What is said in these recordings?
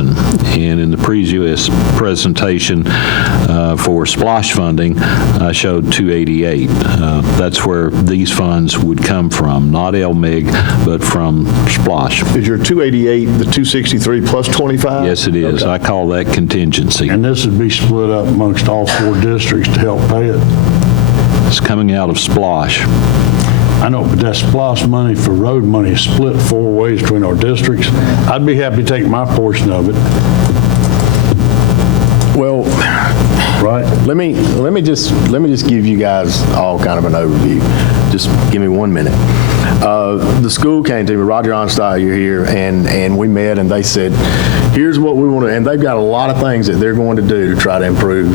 260,000. And in the previous presentation for SPLOSH funding, I showed 288. That's where these funds would come from, not LMIG, but from SPLOSH. Is your 288 the 263 plus 25? Yes, it is. Okay. I call that contingency. And this would be split up amongst all 4 districts to help pay it. It's coming out of SPLOSH. I know, but that SPLOST money for road money is split 4 ways between our districts. I'd be happy to take my portion of it. Well, Right. let me just give you guys all kind of an overview. Just give me 1 minute. The school came to me, Roger Onstall, you're here, and we met, and they said, here's what we want to, and they've got a lot of things that they're going to do to try to improve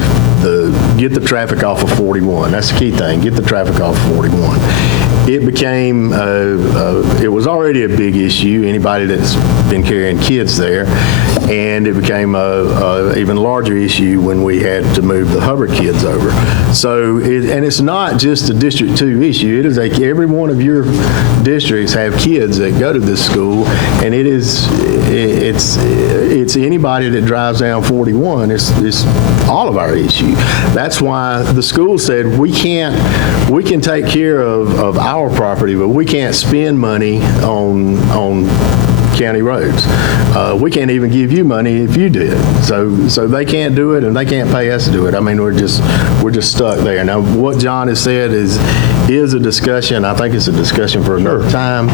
get the traffic off of 41. That's the key thing, get the traffic off of 41. It became, it was already a big issue, anybody that's been carrying kids there, and it became a even larger issue when we had to move the Hubbard kids over. So, and it's not just a District 2 issue, it is like every one of your districts have kids that go to this school, and it's anybody that drives down 41, it's all of our issue. That's why the school said we can take care of our property, but we can't spend money on county roads. We can't even give you money if you do it. So they can't do it, and they can't pay us to do it. I mean, we're just stuck there. Now, what John has said is a discussion. I think it's a discussion for another time,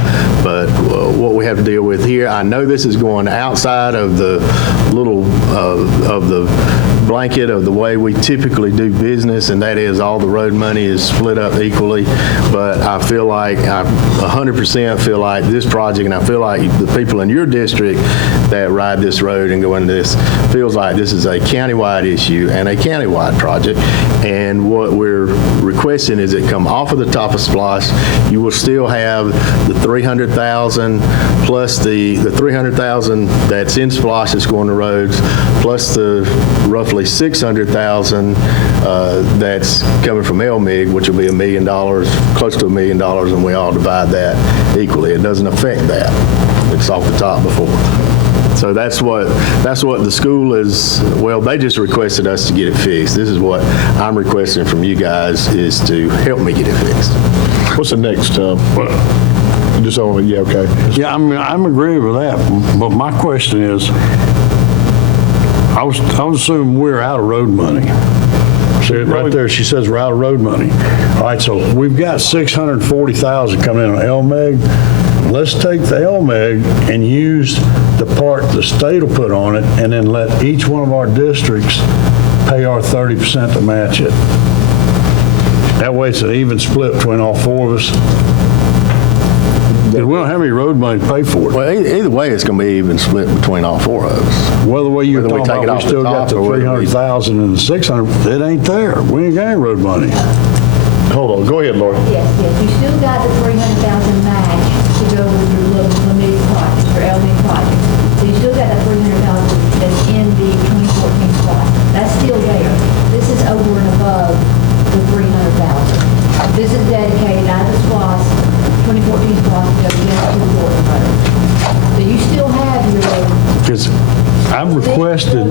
but what we have to deal with here, I know this is going outside of the little, of the blanket of the way we typically do business, and that is all the road money is split up equally, but I feel like, I 100% feel like this project, and I feel like the people in your district that ride this road and go into this, feels like this is a countywide issue and a countywide project, and what we're requesting is it come off of the top of SPLOSH. You will still have the 300,000 plus the 300,000 that's in SPLOSH that's going to roads, plus the roughly 600,000 that's coming from LMIG, which will be $1 million, close to $1 million, and we all divide that equally. It doesn't affect that. It's off the top before. So that's what the school is, well, they just requested us to get it fixed. This is what I'm requesting from you guys, is to help me get it fixed. What's the next? Just on, yeah, okay. Yeah, I'm agreeing with that, but my question is, I was assuming we're out of road money. See it right there, she says we're out of road money. All right, so we've got $640,000 coming in on LMIG. Let's take the LMIG and use the part the state will put on it, and then let each one of our districts pay our 30% to match it. That way it's an even split between all 4 of us. We don't have any road money to pay for it. Well, either way, it's going to be even split between all 4 of us. Well, the way you're Whether we talking take it about, we off the still got top the or whether we- 300,000 and the 600, it ain't there. We ain't got any road money. Hold on, go ahead, Laura. Yes, you still got the 300,000 match to go with your limited project, your LMIG project. So you still got that 300,000 that's in the 2014 spot. That's still there. This is over and above the 300,000. This is dedicated out of the SPLOST, 2014 SPLOST, to go just to the Gordon Road. So you still have your Because I've requested,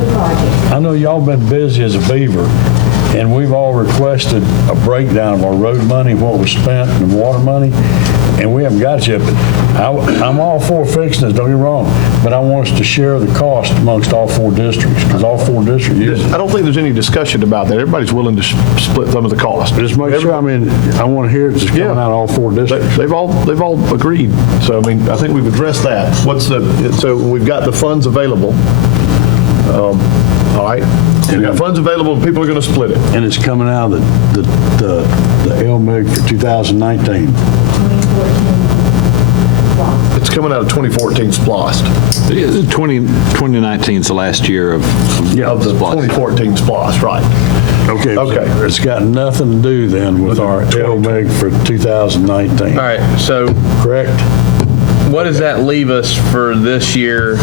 I know y'all been busy as a beaver, and we've all requested a breakdown of our road money, what was spent, and water money, and we haven't got it yet, but I'm all for fixing it, don't get me wrong, but I want us to share the cost amongst all 4 districts, because all 4 districts use it. I don't think there's any discussion about that. Everybody's willing to split some of the cost. Just make sure, I mean, I want to hear it just coming out of all 4 districts. They've all agreed. So, I mean, I think we've addressed that. So we've got the funds available. All right. We've got funds available, and people are going to split it. And it's coming out of the LMIG for 2019. 2014 SPLOST. It's coming out of 2014 SPLOST. 2019 is the last year of Of the SPLOST. 2014 SPLOST, right. Okay. Okay. So it's got nothing to do then with our LMIG for 2019. All right, so Correct? what does that leave us for this year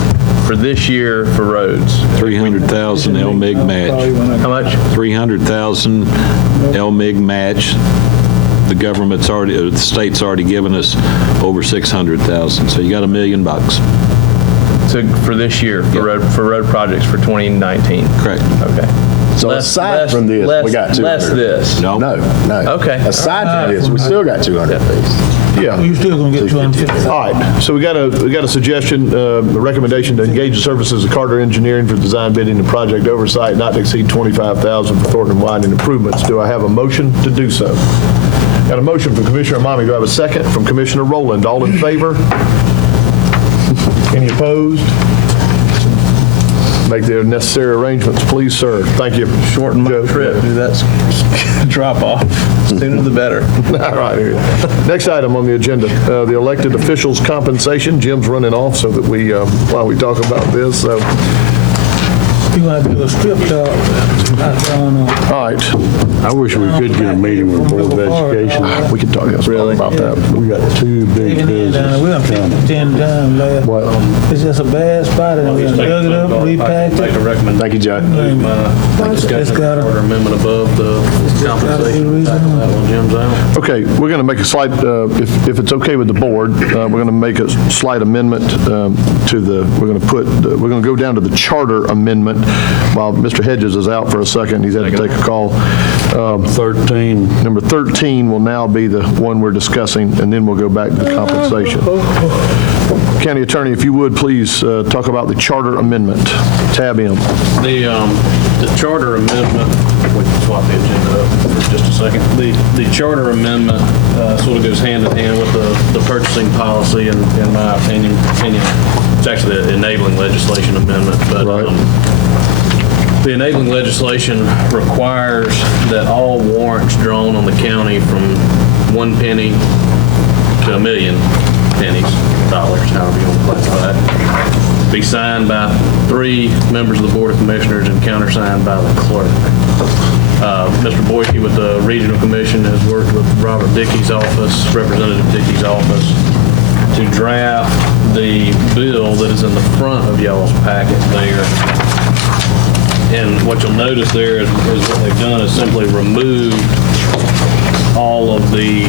for roads? 300,000 LMIG match. How much? 300,000 LMIG match. The government's the state's already given us over 600,000, so you got $1 million. for this year, for road projects for 2019? Correct. Okay. So aside from this, we got 200. Less this? No. No. Okay. Aside from this, we still got 200 piece. Yeah. You still gonna get 250. All right, so we got a suggestion, a recommendation to engage the services of Carter Engineering for design bidding and project oversight not to exceed $25,000 for Thornton and Whiting improvements. Do I have a motion to do so? Got a motion from Commissioner Amami. Do I have a second from Commissioner Rowland? All in favor? Any opposed? Make the necessary arrangements, please, sir. Thank you. Shorten my Joe. trip. Do that drop off. Sooner the better. All right. Here. Next item on the agenda, the elected officials' compensation. Jim's running off so that while we talk about this. So, You gonna have to do a strip talk. all right, I wish we could get a meeting with the Board of Education. we can talk about that. We got two big Even then, we done businesses fixed it 10 times last. What? It's just a bad spot and we done dug it up, repacked Make a it. recommendation. Thank you, Joe. It's got Order amendment above the compensation. Tackle that one, Jim's out. Okay, we're going to make a slight, if it's okay with the board, we're going to make a slight amendment we're going to go down to the charter amendment while Mr. Hedges is out for a second. He's had to take a call. 13. Number 13 will now be the one we're discussing, and then we'll go back to the compensation. County Attorney, if you would, please talk about the charter amendment. Tab M. The charter amendment, we can swap the agenda up for just a second. The charter amendment sort of goes hand in hand with the purchasing policy, and in my opinion, it's actually the enabling legislation amendment, but Right. The enabling legislation requires that all warrants drawn on the county from 1 penny to $1 million pennies, dollars, however you want to classify it, be signed by 3 members of the Board of Commissioners and countersigned by the clerk. Mr. Boyke with the Regional Commission has worked with Robert Dickey's office, Representative Dickey's office, to draft the bill that is in the front of y'all's packet there. And what you'll notice there is what they've done is simply removed all of the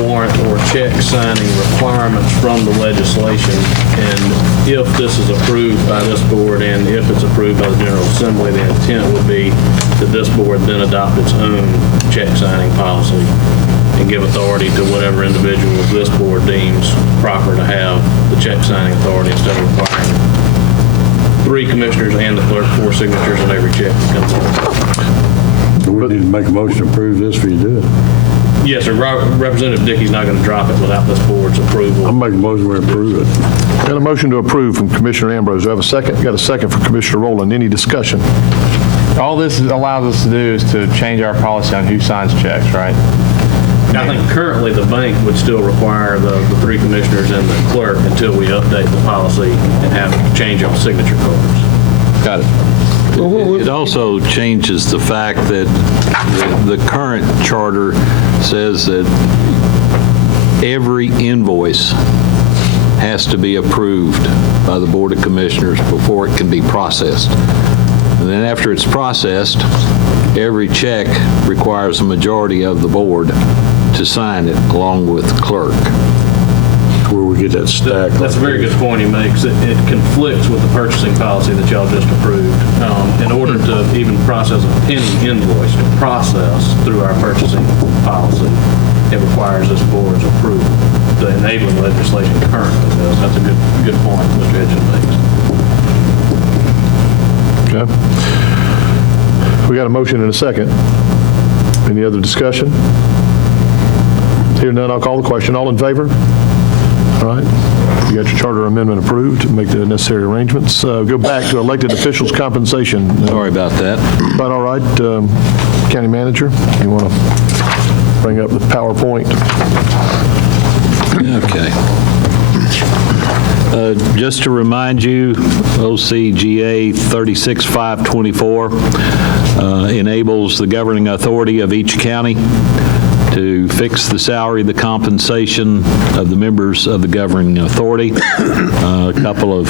warrant or check signing requirements from the legislation. And if this is approved by this board and if it's approved by the General Assembly, the intent would be that this board then adopt its own check signing policy and give authority to whatever individuals this board deems proper to have the check signing authority instead of requiring 3 commissioners and the clerk 4 signatures on every check that comes in. Do we need to make a motion to approve this for you to do it? Yes, sir. Representative Dickey's not going to drop it without this board's approval. I'll make a motion to approve it. Got a motion to approve from Commissioner Ambrose. Do I have a second? Got a second from Commissioner Rowland. Any discussion? All this allows us to do is to change our policy on who signs checks, right? I think currently the bank would still require the 3 commissioners and the clerk until we update the policy and have change on signature cards. Got it. It also changes the fact that the current charter says that every invoice has to be approved by the Board of Commissioners before it can be processed. And then after it's processed, every check requires a majority of the board to sign it along with the clerk. Where we get that stack. That's a very good point he makes. It conflicts with the purchasing policy that y'all just approved. In order to even process a penny invoice to process through our purchasing policy, it requires this board's approval. The enabling legislation currently does. That's a good point Mr. Hedges makes. Okay. We got a motion and a second. Any other discussion? Hearing none, I'll call the question. All in favor? All right. You got your charter amendment approved. Make the necessary arrangements. Go back to elected officials' compensation. Sorry about that. But all right, County Manager, you want to bring up the PowerPoint? Okay. Just to remind you, OCGA 36524 enables the governing authority of each county to fix the salary, the compensation of the members of the governing authority. A couple of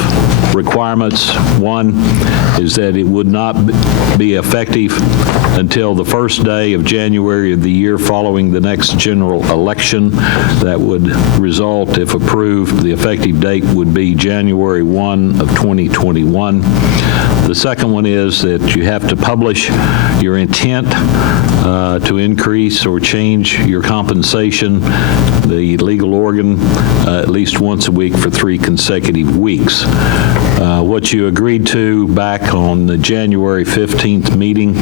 requirements. One is that it would not be effective until the first day of January of the year following the next general election. That would result, if approved, the effective date would be January 1 of 2021. The second one is that you have to publish your intent to increase or change your compensation, the legal organ, at least once a week for 3 consecutive weeks. What you agreed to back on the January 15th meeting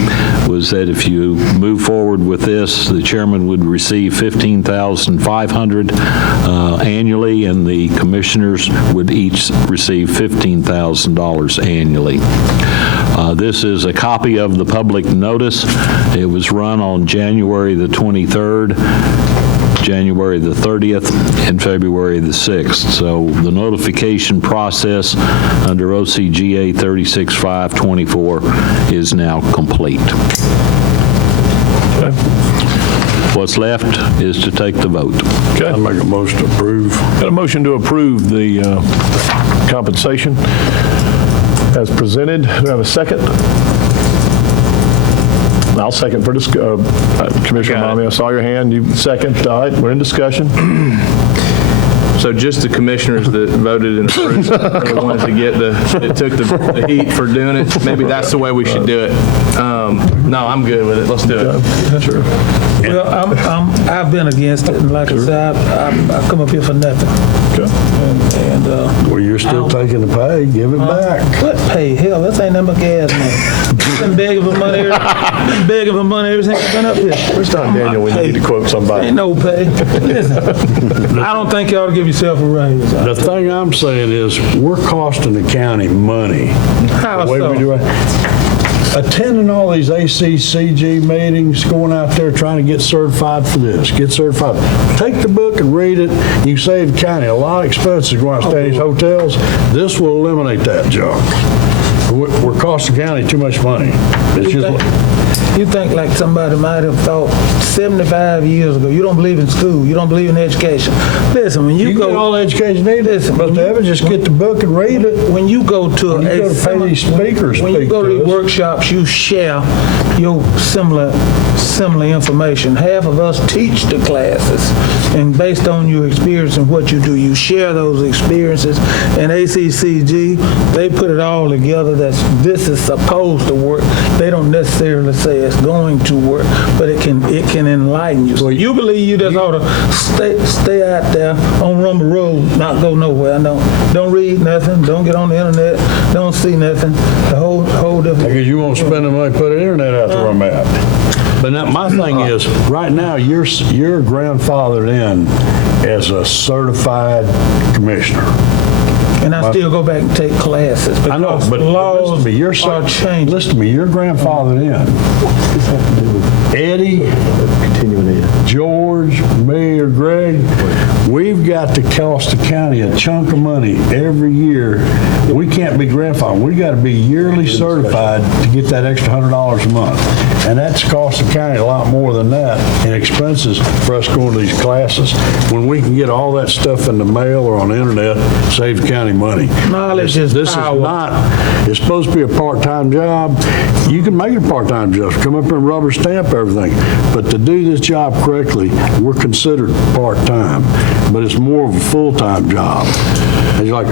was that if you move forward with this, the chairman would receive $15,500 annually, and the commissioners would each receive $15,000 annually. This is a copy of the public notice. It was run on January the 23rd, January the 30th, and February the 6th. So the notification process under OCGA 36-524 is now complete. What's left is to take the vote. Okay. I make a motion to approve. Got a motion to approve the compensation as presented. Do I have a second? I'll second for Commissioner Mommy, I saw your hand. You second. All right, we're in discussion. So just the commissioners that voted and approved, are the ones that took the heat for doing it. Maybe that's the way we should do it. No, I'm good with it. Let's do it. Sure. Well, I've been against it, and like I said, I've come up here for nothing. Okay. Well, you're still taking the pay, give it back. What pay? Hell, this ain't nothing but gas money. Been begging for money ever since I've been up here. Where's Don Daniel when you need to quote somebody? Ain't no pay. Listen, I don't think you ought to give yourself a raise. The thing I'm saying is, we're costing the county money. How The way we do so? it. Attending all these ACCG meetings, going out there trying to get certified for this, get certified. Take the book and read it. You save the county a lot of expenses going out to stay in these hotels. This will eliminate that junk. We're costing the county too much money. It's just, You think like somebody might have thought 75 years ago, you don't believe in school, you don't believe in education. Listen, when you you go... get all the education needed, Listen, but to ever just get the book and read it. When you go to When you go to pay these speakers when you speak go to to these us. workshops, you share your similar information. Half of us teach the classes, and based on your experience and what you do, you share those experiences. And ACCG, they put it all together that this is supposed to work. They don't necessarily say it's going to work, but it can enlighten you. So you believe you just ought to stay out there on Rumble Road, not go nowhere. Don't read nothing. Don't get on the internet. Don't see nothing. The whole different. Because you won't spend the money to put the internet out there where I'm at. But now, my thing is, right now, you're grandfathered in as a certified commissioner. And I still go back and take classes. I know, because but laws listen to me, are changing. Listen to me, you're grandfathered in. Eddie, George, me, or Greg, we've got to cost the county a chunk of money every year. We can't be grandfathered. We got to be yearly certified to get that extra $100 a month. And that's cost the county a lot more than that in expenses for us going to these classes. When we can get all that stuff in the mail or on the internet, save the county money. Knowledge is This power. is not, it's supposed to be a part-time job. You can make it a part-time job, come up here and rubber stamp everything. But to do this job correctly, we're considered part-time, but it's more of a full-time job. And you're like,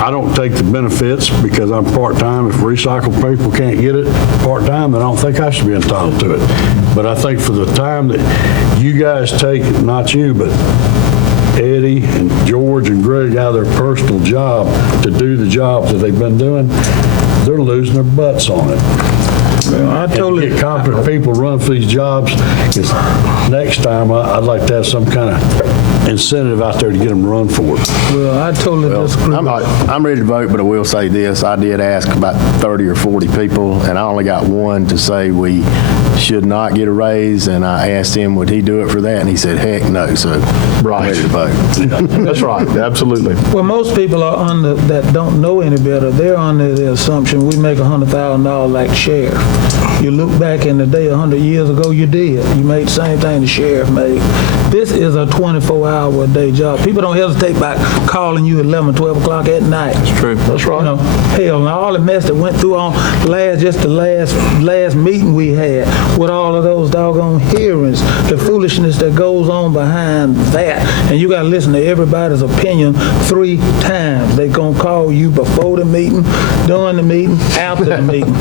I don't take the benefits because I'm part-time. If recycled people can't get it part-time, then I don't think I should be entitled to it. But I think for the time that you guys take, not you, but Eddie and George and Greg out of their personal job to do the jobs that they've been doing, they're losing their butts on it. I totally Get competent people run for these jobs. 'Cause next time, I'd like to have some kind of incentive out there to get them to run for it. Well, I totally disagree. I'm ready to vote, but I will say this. I did ask about 30 or 40 people, and I only got one to say we should not get a raise, and I asked him, would he do it for that? And he said, heck no, so I'm ready to vote. That's right, absolutely. Well, most people are under, that don't know any better, they're under the assumption we make $100,000 like sheriff. You look back in the day 100 years ago, you did. You made the same thing the sheriff made. This is a 24-hour-a-day job. People don't hesitate by calling you at 11, 12 o'clock at night. That's true. That's right. You know, hell, and all the mess that went through on the last meeting we had with all of those doggone hearings, the foolishness that goes on behind that, and you got to listen to everybody's opinion 3 times. They gonna call you before the meeting, during the meeting, after the meeting.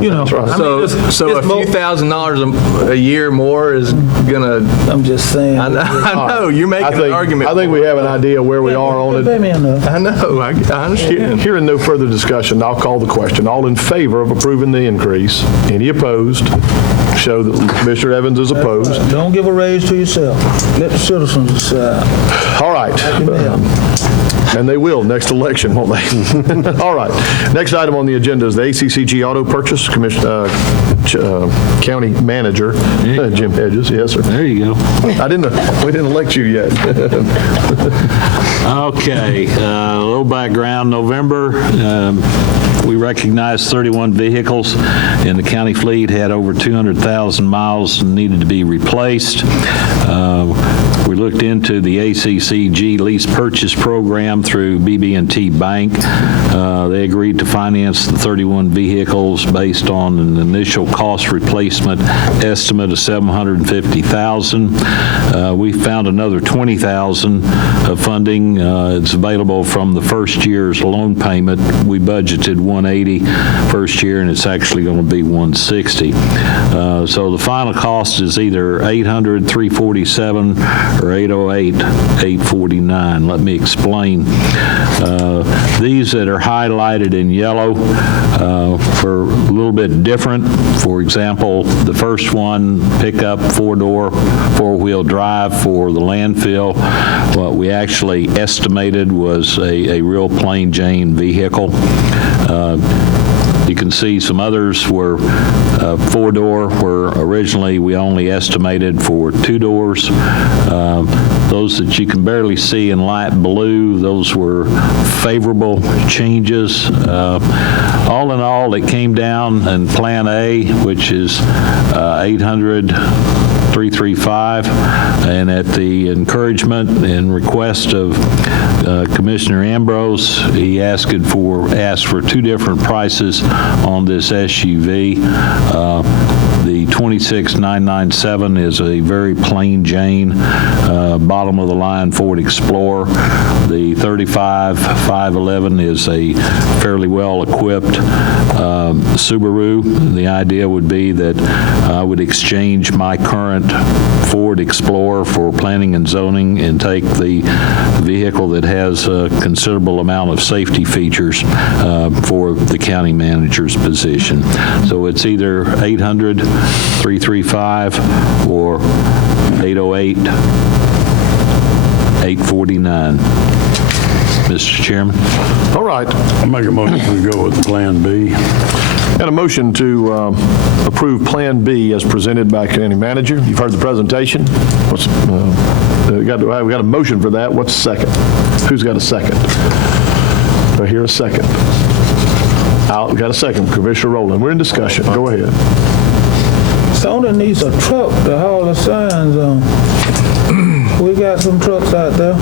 You know, right. I mean, So a few $1,000s a year more is gonna, I'm just saying. I know, you're making an argument. I think we have an idea where we are on Pay it. me enough. I know, I understand. Hearing no further discussion, I'll call the question. All in favor of approving the increase? Any opposed? Show that Commissioner Evans is opposed. Don't give a raise to yourself. Let the citizens decide. All right. And they will next election, won't they? All right. Next item on the agenda is the ACCG auto purchase. County Manager, Jim Hedges. Yes, sir. There you go. We didn't elect you yet. Okay, a little background. November, we recognized 31 vehicles in the county fleet had over 200,000 miles and needed to be replaced. We looked into the ACCG lease purchase program through BB&T Bank. They agreed to finance the 31 vehicles based on an initial cost replacement estimate of $750,000. We found another $20,000 of funding. It's available from the first year's loan payment. We budgeted $180 first year, and it's actually going to be $160. So the final cost is either $800, $347, or $808, $849. Let me explain. These that are highlighted in yellow are a little bit different. For example, the first one, pickup, 4-door, 4-wheel drive for the landfill, what we actually estimated was a real plain Jane vehicle. You can see some others were 4-door, where originally we only estimated for 2 doors. Those that you can barely see in light blue, those were favorable changes. All in all, it came down in Plan A, which is 800,335, and at the encouragement and request of Commissioner Ambrose, he asked for 2 different prices on this SUV. The 26997 is a very plain Jane, bottom of the line Ford Explorer. The 35511 is a fairly well equipped Subaru. The idea would be that I would exchange my current Ford Explorer for planning and zoning and take the vehicle that has a considerable amount of safety features for the county manager's position. So it's either 800, 335, or 808, 849. Mr. Chairman. All right. I make a motion to go with Plan B. Got a motion to approve Plan B as presented by County Manager. You've heard the presentation. We got a motion for that. What's the second? Who's got a second? Do I hear a second? We got a second. Commissioner Rowland. We're in discussion. Go ahead. Sony needs a truck to haul the signs on. We got some trucks out there.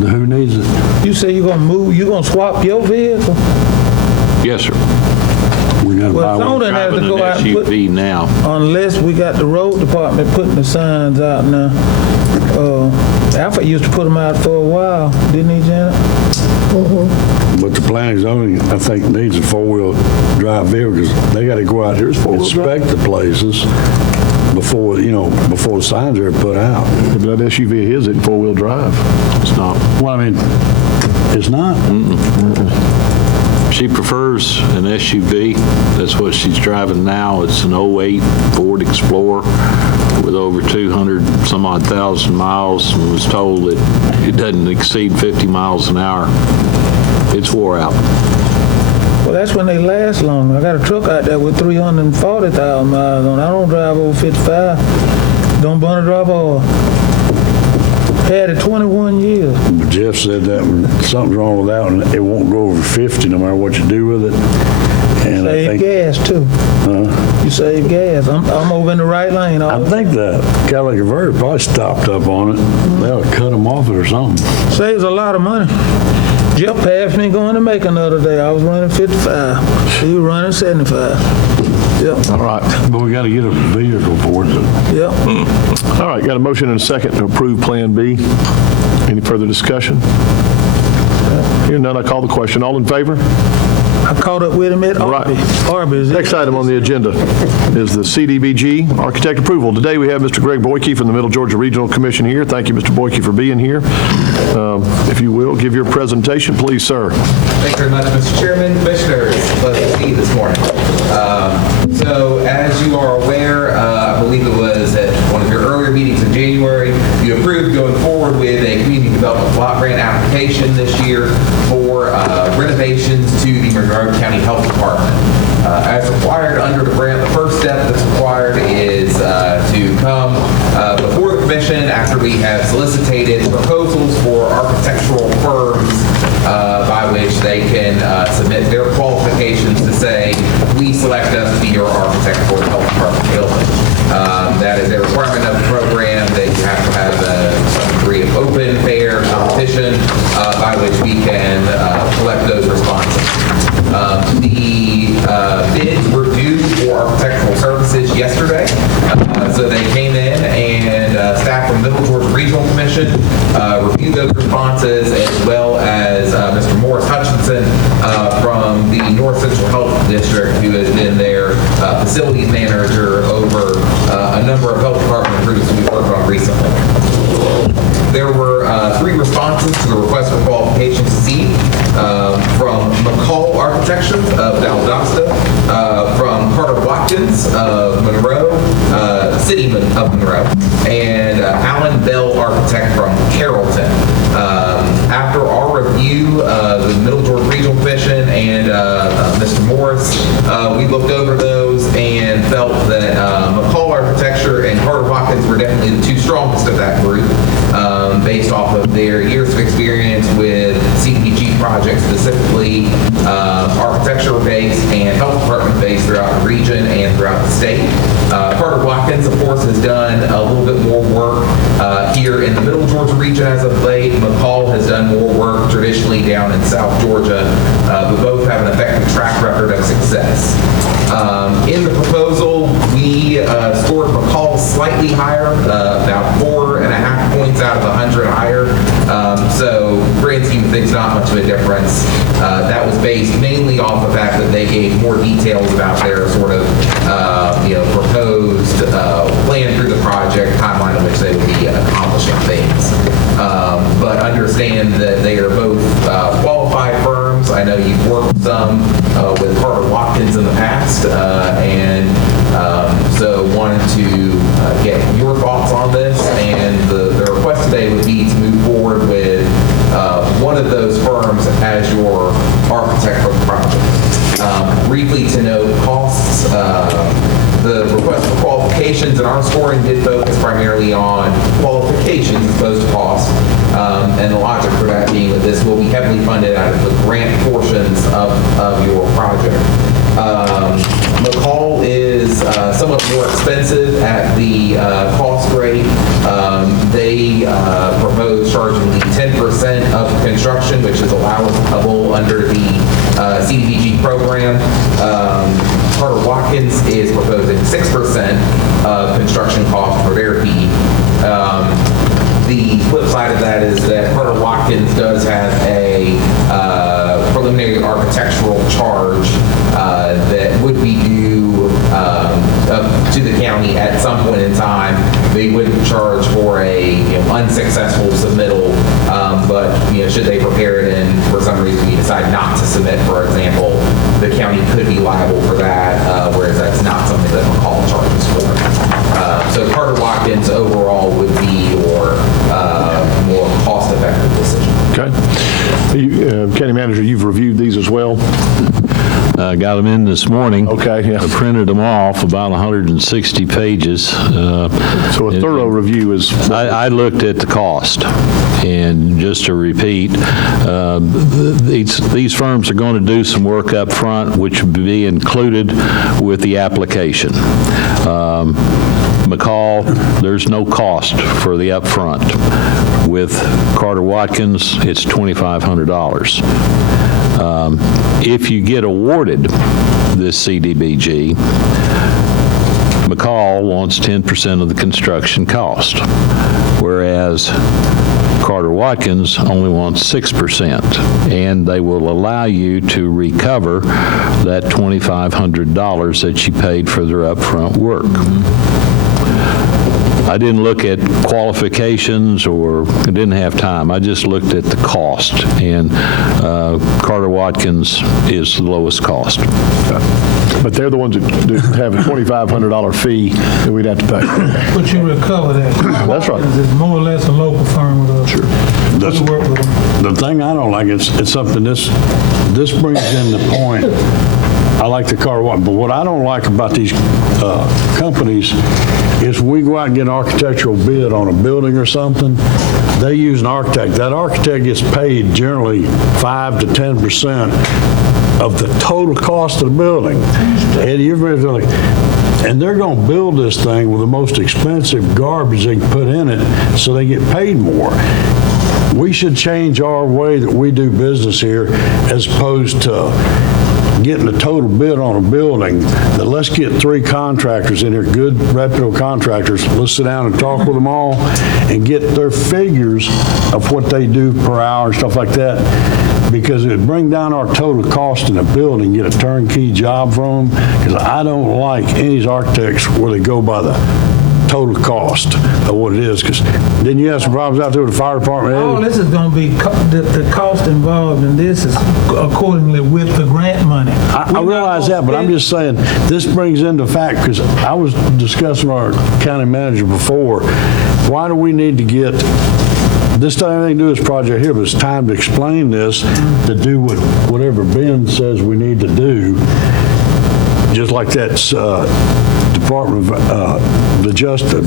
Who needs it? You say you're gonna move, you're gonna swap your vehicle? Yes, sir. We gotta buy Well, one. Sony has to Driving go an out and put, SUV now. unless we got the road department putting the signs out now. Alfred used to put them out for a while, didn't he, Janet? But the planning zoning, I think, needs a 4-wheel drive vehicle because they got to go out here and inspect the places before the signs are put out. But that SUV is in 4-wheel drive. It's not. Well, I mean, it's not. She prefers an SUV. That's what she's driving now. It's an '08 Ford Explorer with over 200 some odd thousand miles, and was told that it doesn't exceed 50 miles an hour. It's wore out. Well, that's when they last long. I got a truck out there with 340,000 miles on it. I don't drive over 55. Don't burn a drop of oil. Had it 21 years. Jeff said that something's wrong with that one. It won't go over 50 no matter what you do with it. And I Save think, gas, too. You save gas. I'm over in the right lane. I think the Cadillac Converter probably stopped up on it. They'll cut them off it or something. Saves a lot of money. Jeff passed me going to make another day. I was running 55. He was running 75. Yep. All right. But we got to get a vehicle for it. Yep. All right, got a motion and a second to approve Plan B. Any further discussion? Hearing none, I call the question. All in favor? I caught up with him at All right. Arby's. Next item on the agenda is the CDBG architect approval. Today, we have Mr. Greg Boyke from the Middle Georgia Regional Commission here. Thank you, Mr. Boyke, for being here. If you will, give your presentation, please, sir. Thank you very much, Mr. Chairman, Commissioners. Pleasure to see you this morning. So, as you are aware, I believe it was at one of your earlier meetings in January, you approved going forward with a community development block grant application this year for renovations to the Monroe County Health Department. As required under the grant, the first step that's required is to come before the Commission after we have solicited proposals for architectural firms by which they can submit their qualifications to say, we select us to be your architect for the health department building. That is a requirement of the program that you have to have some degree of open, fair competition by which we can collect those responses. The bids were due for architectural services yesterday, so they came in and staff from Middle Georgia Regional Commission reviewed those responses, as well as Mr. Morris Hutchinson from the North Central Health District, who has been their facilities manager over a number of health department improvements we've worked on recently. There were 3 responses to the request for qualifications received from McCall Architecture of Valdosta, from Carter Watkins of Monroe, City of Monroe, and Alan Bell Architect from Carrollton. After our review, the Middle Georgia Regional Commission and Mr. Morris, we looked over those and felt that McCall Architecture and Carter Watkins were definitely the 2 strongest of that group, based off of their years of experience with CDBG projects, specifically architecture-based and health department-based throughout the region and throughout the state. Carter Watkins, of course, has done a little bit more work here in the Middle Georgia region as of late. McCall has done more work traditionally down in South Georgia, but both have an effective track record of success. In the proposal, we scored McCall slightly higher, about 4.5 points out of 100 higher. So, grand scheme of things, not much of a difference. That was based mainly off the fact that they gave more details about their sort of, proposed plan through the project, timeline in which they would be accomplishing things. But understand that they are both qualified firms. I know you've worked some with Carter Watkins in the past, and so wanted to get your thoughts on this. And the request today would be to move forward with one of those firms as your architect for the project. Briefly to note costs, the request for qualifications and our scoring did focus primarily on qualifications as opposed to cost. And the logic for that being that this will be heavily funded out of the grant portions of your project. McCall is somewhat more expensive at the cost rate. They propose charging the 10% of construction, which is allowable under the CDBG program. Carter Watkins is proposing 6% of construction cost for their fee. The flip side of that is that Carter Watkins does have a preliminary architectural charge that would be due to the county at some point in time. They wouldn't charge for a unsuccessful submittal, but should they prepare it and for some reason you decide not to submit, for example, liable for that, whereas that's not something that McCall charges for. So Carter Watkins overall would be your more cost-effective decision. Okay. County Manager, you've reviewed these as well? Got them in this morning. Okay, yeah. I printed them off, about 160 pages. So a thorough review is... I looked at the cost, and just to repeat, these firms are going to do some work up front, which would be included with the application. McCall, there's no cost for the upfront. With Carter Watkins, it's $2,500. If you get awarded this CDBG, McCall wants 10% of the construction cost, whereas Carter Watkins only wants 6%, and they will allow you to recover that $2,500 that you paid for their upfront work. I didn't look at qualifications or I didn't have time. I just looked at the cost, and Carter Watkins is the lowest cost. But they're the ones that have a $2,500 fee that we'd have to pay. But you recover that. That's right. It's more or less a local firm with us. Sure. We work with them. The thing I don't like is it's something this brings in the point. I like the car one, but what I don't like about these companies is we go out and get an architectural bid on a building or something, they use an architect. That architect gets paid generally 5 to 10% of the total cost of the building. And they're going to build this thing with the most expensive garbage they can put in it so they get paid more. We should change our way that we do business here as opposed to getting a total bid on a building. That let's get 3 contractors in here, good reputable contractors. Let's sit down and talk with them all and get their figures of what they do per hour and stuff like that. Because it would bring down our total cost in a building, get a turnkey job from them. Because I don't like any of these architects where they go by the total cost of what it is. Because then you have some problems out there with the fire department. All this is going to be, the cost involved in this is accordingly with the grant money. I realize that, but I'm just saying, this brings into fact, because I was discussing with our county manager before, why do we need to get, this doesn't have anything to do with this project here, but it's time to explain this, to do whatever Ben says we need to do, just like that's Department of the Justice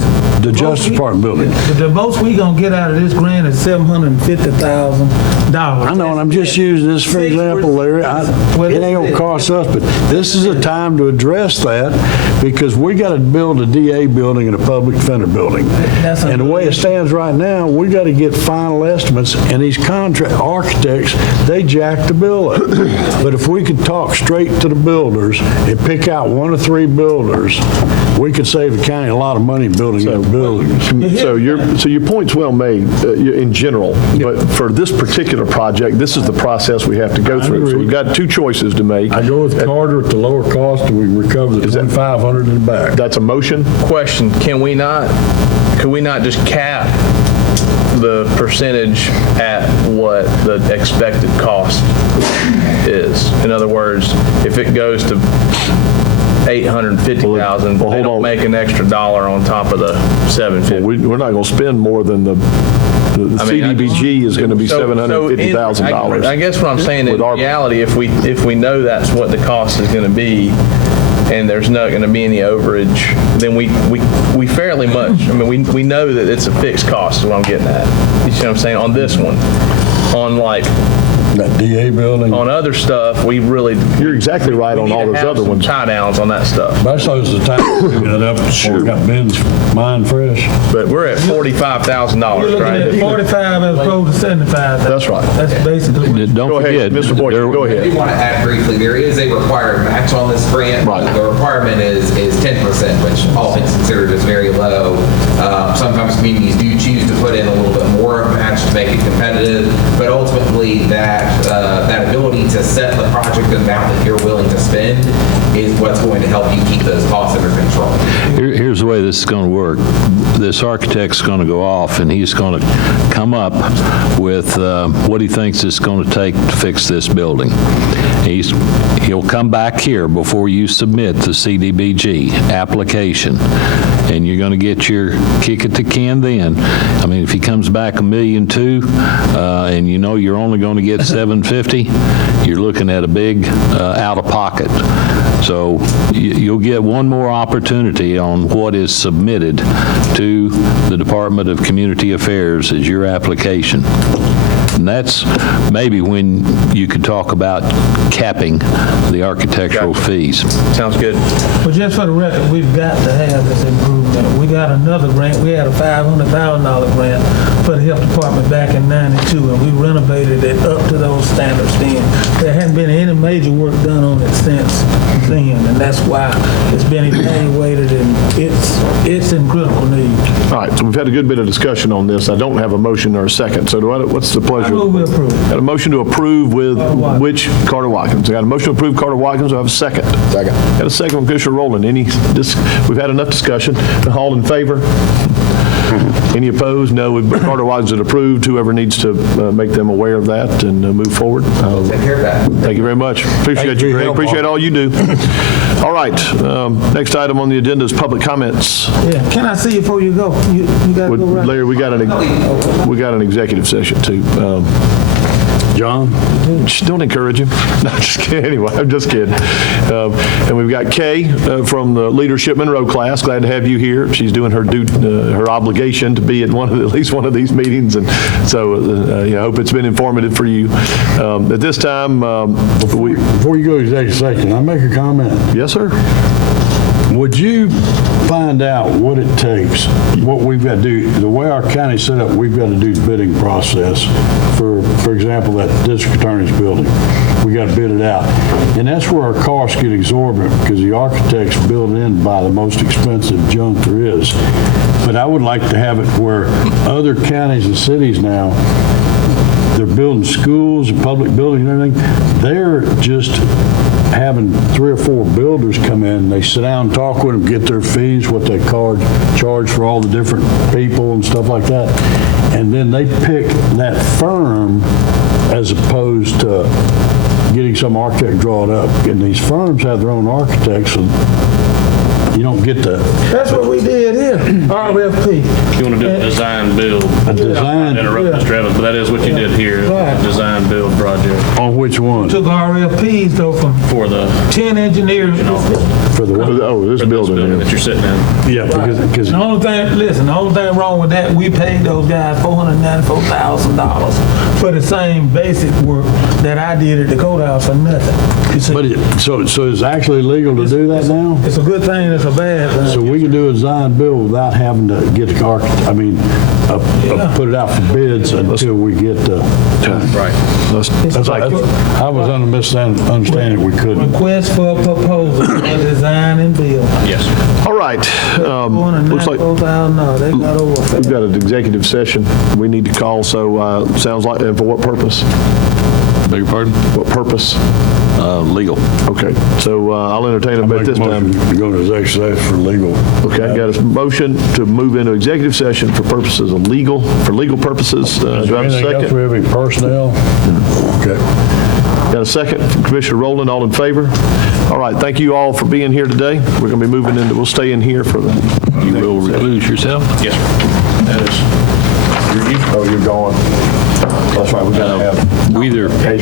Department building. The most we gonna get out of this grant is $750,000. I know, and I'm just using this for example, Larry. It ain't gonna cost us, but this is a time to address that because we got to build a DA building and a public defender building. And the way it stands right now, we got to get final estimates, and these contract architects, they jack the bill up. But if we could talk straight to the builders and pick out 1 or 3 builders, we could save the county a lot of money building those buildings. So your point's well made in general, but for this particular project, this is the process we have to go through. So we've got 2 choices to make. I go with Carter at the lower cost, and we recover the $2,500 in the back. That's a motion? Question, could we not just cap the percentage at what the expected cost is? In other words, if it goes to $850,000, they don't make an extra dollar on top of the $750,000. We're not going to spend more than the CDBG is going to be $750,000. I guess what I'm saying in reality, if we know that's what the cost is going to be, and there's not going to be any overage, then we fairly much, I mean, we know that it's a fixed cost is what I'm getting at. You see what I'm saying? On this one, on like that DA building. On other stuff, we really. You're exactly right on all those other ones. Tie downs on that stuff. That's always the time to pick that up before we got Ben's mind fresh. But we're at $45,000, You're looking right? at 45 as opposed to 75. That's right. That's basically. Don't Go forget. ahead, Mr. Boyd, go I ahead. do want to add briefly, there is a required match on this grant. Right. The requirement is 10%, which all things considered is very low. Sometimes communities do choose to put in a little bit more of a match to make it competitive, but ultimately that ability to set the project amount that you're willing to spend is what's going to help you keep those costs under control. Here's here's the way this is going to work. This architect's going to go off, and he's going to come up with what he thinks it's going to take to fix this building. He'll come back here before you submit the CDBG application, and you're going to get your kick at the can then. I mean, if he comes back $1.2 million, and you know you're only going to get $750,000, you're looking at a big out-of-pocket. So you'll get one more opportunity on what is submitted to the Department of Community Affairs as your application. And that's maybe when you could talk about capping the architectural fees. Sounds good. But just for the record, we've got to have this improvement. We got another grant. We had a $500,000 grant for the health department back in '92, and we renovated it up to those standards then. There hadn't been any major work done on it since then, and that's why it's been evaluated, and it's in critical need. All right, so we've had a good bit of discussion on this. I don't have a motion or a second, so what's the pleasure? I move we approve. Got a motion to approve with which? Carter Watkins. I got a motion to approve Carter Watkins. Do I have a second? Second. Got a second from Commissioner Rowland. We've had enough discussion. All in favor? Any opposed? No. Carter Watkins is approved. Whoever needs to make them aware of that and move forward. Take care of that. Thank you very much. Appreciate you, Greg. Appreciate all you do. All right. Next item on the agenda is public comments. Yeah, can I see you before you go? You got to go right. Larry, we got an executive session too. John? Don't encourage him. No, just kidding. Anyway, I'm just kidding. And we've got Kay from the Leadership Monroe class. Glad to have you here. She's doing her obligation to be at least one of these meetings, and so I hope it's been informative for you. At this time, Before you go to executive session, can I make a comment? yes, sir. Would you find out what it takes, what we've got to do, the way our county's set up, we've got to do the bidding process for example, that district attorney's building. We got to bid it out. And that's where our costs get exorbitant because the architects build in by the most expensive junk there is. But I would like to have it where other counties and cities now, they're building schools and public buildings and everything. They're just having 3 or 4 builders come in, they sit down and talk with them, get their fees, what they charge for all the different people and stuff like that. And then they pick that firm as opposed to getting some architect drawn up. And these firms have their own architects, and you don't get the... That's what we did here, RFP. You want to do a design build. A design... Interrupt Mr. Evans, but that is what you did here, Right. a design build project On which one? Took RFPs though from for the 10 engineers. For the one? Oh, this for this building. building that you're sitting in. Yeah, because The only thing wrong with that, we paid those guys $494,000 for the same basic work that I did at the courthouse for nothing. You see, but so it's actually legal to do that now? it's a good thing, it's a bad thing. So we can do a design build without having to get the architect, put it out for bids until we get the... Right. That's like, I was under misunderstanding we couldn't. Request for a proposal for design and build. Yes. all right. Looks like $494,000, they got over. we've got an executive session we need to call, so sounds like, and for what purpose? Beg your pardon? What purpose? Legal. Okay, so I'll entertain a bit Make this a motion time. to go to executive session for legal. Okay, got a motion to move into executive session for purposes of legal purposes. Do I have a Anything else? second? We have any personnel? Okay. Got a second from Commissioner Rowland, all in favor? All right, thank you all for being here today. We're going to be moving into, we'll stay in here for the... You will recluse yourself? Yes, sir. That is. Oh, you're gone. That's right, we got to have... We either phone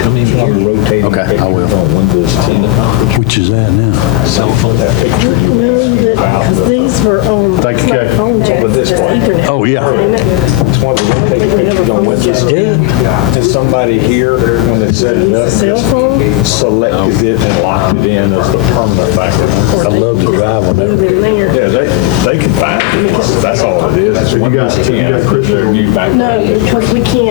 come in here. Okay, I will. Which is that now? Because these were on. Thank you, Kay. phone jacks, Ethernet. Oh, yeah. It's one of the rotating pictures on Windows 10. And somebody here, when they set it up, Cell phone? selected it and locked it in as the permanent background. I love to drive on that. Move in there. Yeah, they can find it. That's all it is. It's Windows 10. Their new background. No, because we can't